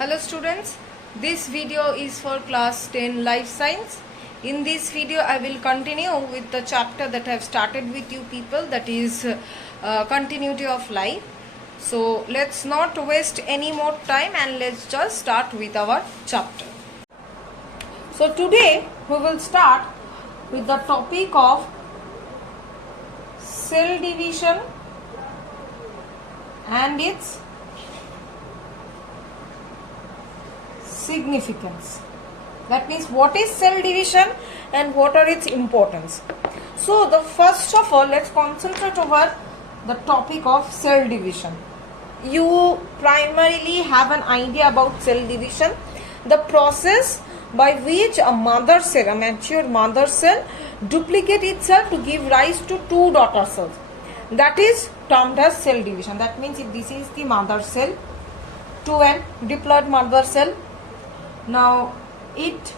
Hello students, this video is for class 10 life science. In this video I will continue with the chapter that I have started with you people, that is continuity of life. So let's not waste any more time and let's just start with our chapter. So today we will start with the topic of cell division and its significance. That means what is cell division and what are its importance. So the first of all, let's concentrate over the topic of cell division. You primarily have an idea about cell division, the process by which a mother cell, a mature mother cell, duplicate itself to give rise to two daughter cells. That is termed as cell division. That means if this is the mother cell to an diploid mother cell, now it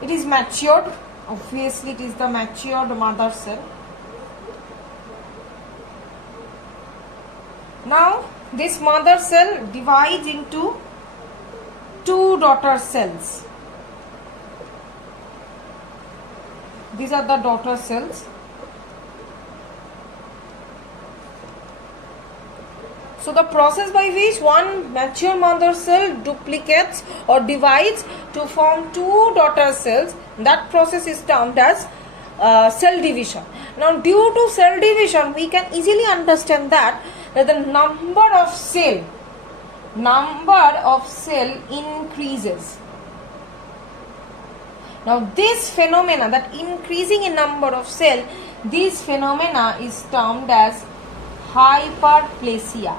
is matured. Obviously it is the matured mother cell. Now this mother cell divides into two daughter cells. These are the daughter cells. So the process by which one mature mother cell duplicates or divides to form two daughter cells, that process is termed as cell division. Now due to cell division, we can easily understand that the number of cell increases. Now this phenomena, that increasing in number of cell, this phenomena is termed as hyperplasia.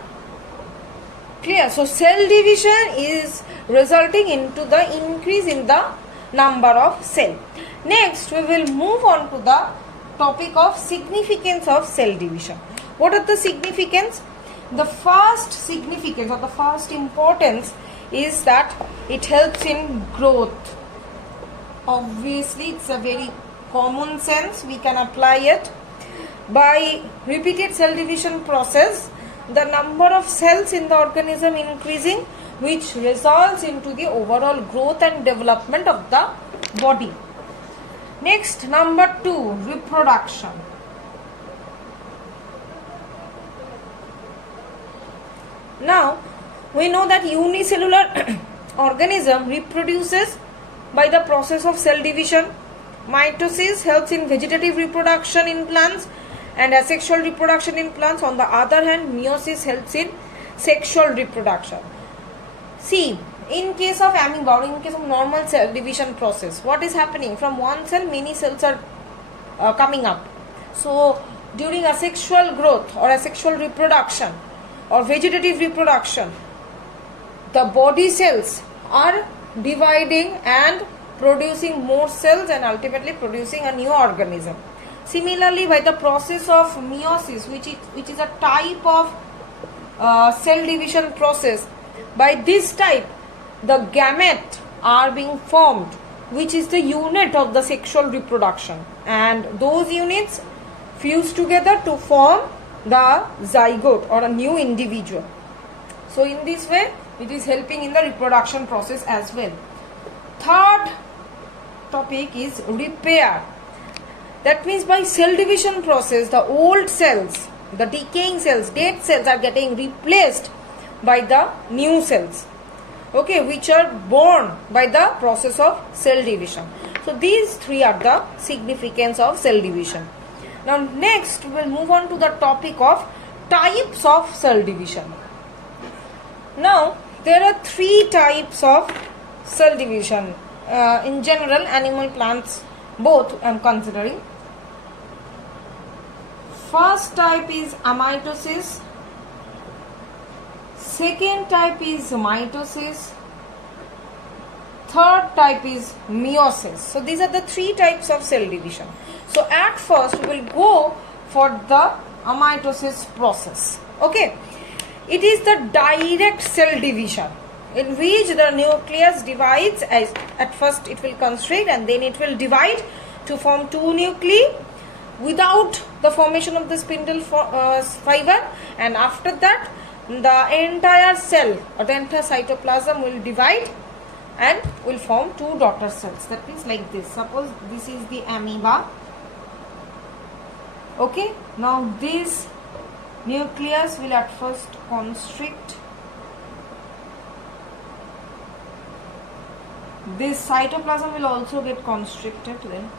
Clear? So cell division is resulting into the increase in the number of cell. Next we will move on to the topic of significance of cell division. What are the significance? The first significance or the first importance is that it helps in growth. Obviously it's a very common sense, we can apply it. By repeated cell division process, the number of cells in the organism increasing, which results into the overall growth and development of the body. Next, number 2, reproduction. Now we know that unicellular organism reproduces by the process of cell division. Mitosis helps in vegetative reproduction in plants and asexual reproduction in plants. On the other hand, meiosis helps in sexual reproduction. See, in case of amoeba or in case of normal cell division process, what is happening? From one cell, many cells are coming up. So during asexual growth or asexual reproduction or vegetative reproduction, the body cells are dividing and producing more cells and ultimately producing a new organism. Similarly, by the process of meiosis, which is a type of cell division process, by this type the gamete are being formed, which is the unit of the sexual reproduction, and those units fuse together to form the zygote or a new individual. So in this way it is helping in the reproduction process as well. Third topic is repair. That means by cell division process, the old cells, the decaying cells, dead cells are getting replaced by the new cells, okay, which are born by the process of cell division. So these three are the significance of cell division. Now next we will move on to the topic of types of cell division. Now there are three types of cell division. In general, animal, plants, both I am considering. First type is amitosis, second type is mitosis, third type is meiosis. So these are the three types of cell division. So at first we will go for the amitosis process. Okay, it is the direct cell division in which the nucleus divides. At first it will constrict and then it will divide to form two nuclei without the formation of the spindle fiber, and after that the entire cell or the entire cytoplasm will divide and will form two daughter cells. That means like this. Suppose this is the amoeba. Okay, now this nucleus will at first constrict. This cytoplasm will also get constricted then.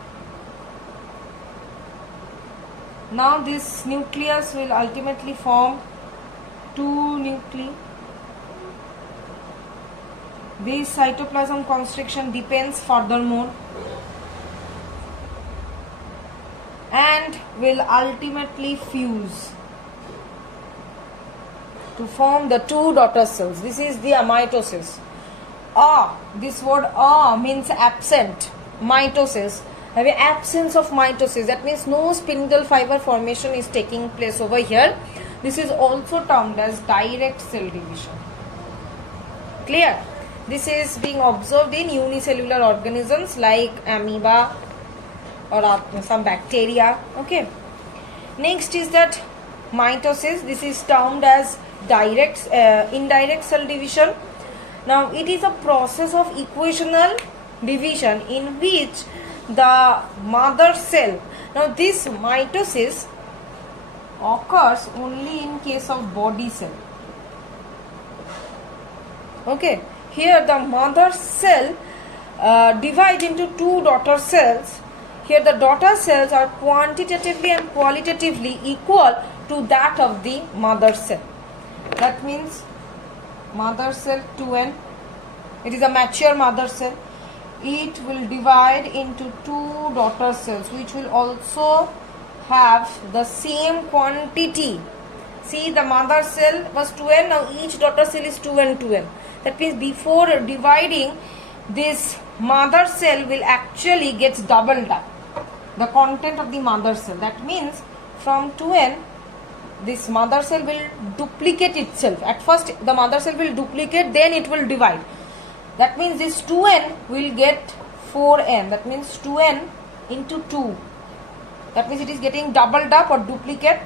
Now this nucleus will ultimately form two nuclei. This cytoplasm constriction depends furthermore and will ultimately fuse to form the two daughter cells. This is the mitosis. This word means absent. Mitosis. Have an absence of mitosis. That means no spindle fiber formation is taking place over here. This is also termed as direct cell division. Clear? This is being observed in unicellular organisms like amoeba or some bacteria. Okay. Next is that mitosis. This is termed as indirect cell division. Now it is a process of equational division in which the mother cell. Now this mitosis occurs only in case of body cell. Okay. Here the mother cell divides into two daughter cells. Here the daughter cells are quantitatively and qualitatively equal to that of the mother cell. That means mother cell 2n. It is a mature mother cell. It will divide into two daughter cells which will also have the same quantity. See, the mother cell was 2n. Now each daughter cell is 2n, 2n. That means before dividing, this mother cell will actually gets doubled up. The content of the mother cell. That means from 2n, this mother cell will duplicate itself. At first the mother cell will duplicate, then it will divide. That means this 2n will get 4n. That means 2n into 2. That means it is getting doubled up or duplicate.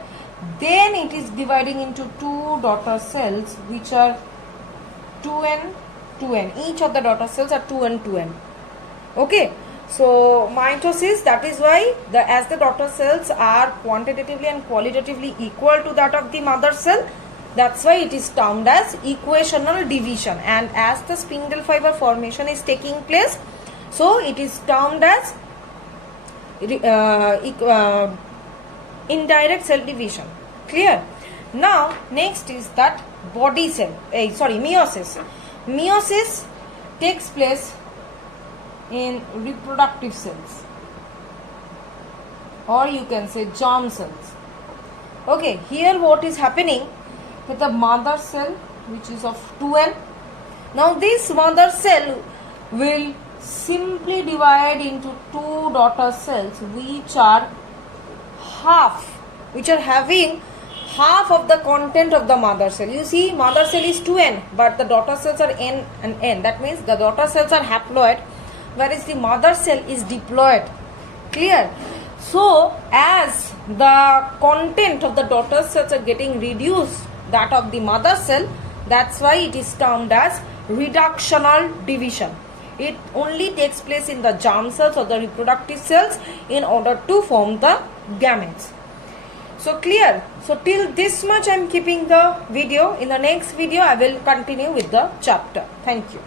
Then it is dividing into two daughter cells which are 2n, 2n. Each of the daughter cells are 2n, 2n. Okay. So mitosis, that is why as the daughter cells are quantitatively and qualitatively equal to that of the mother cell, that's why it is termed as equational division. And as the spindle fiber formation is taking place, so it is termed as indirect cell division. Clear? Now next is that body cell, meiosis. Meiosis takes place in reproductive cells, or you can say germ cells. Okay, here what is happening with the mother cell which is of 2n. Now this mother cell will simply divide into two daughter cells which are having half of the content of the mother cell. You see, mother cell is 2n, but the daughter cells are n and n. That means the daughter cells are haploid, whereas the mother cell is diploid. Clear? So as the content of the daughter cells are getting reduced that of the mother cell, that's why it is termed as reductional division. It only takes place in the germ cells or the reproductive cells in order to form the gametes. So clear? So till this much I am keeping the video. In the next video I will continue with the chapter. Thank you.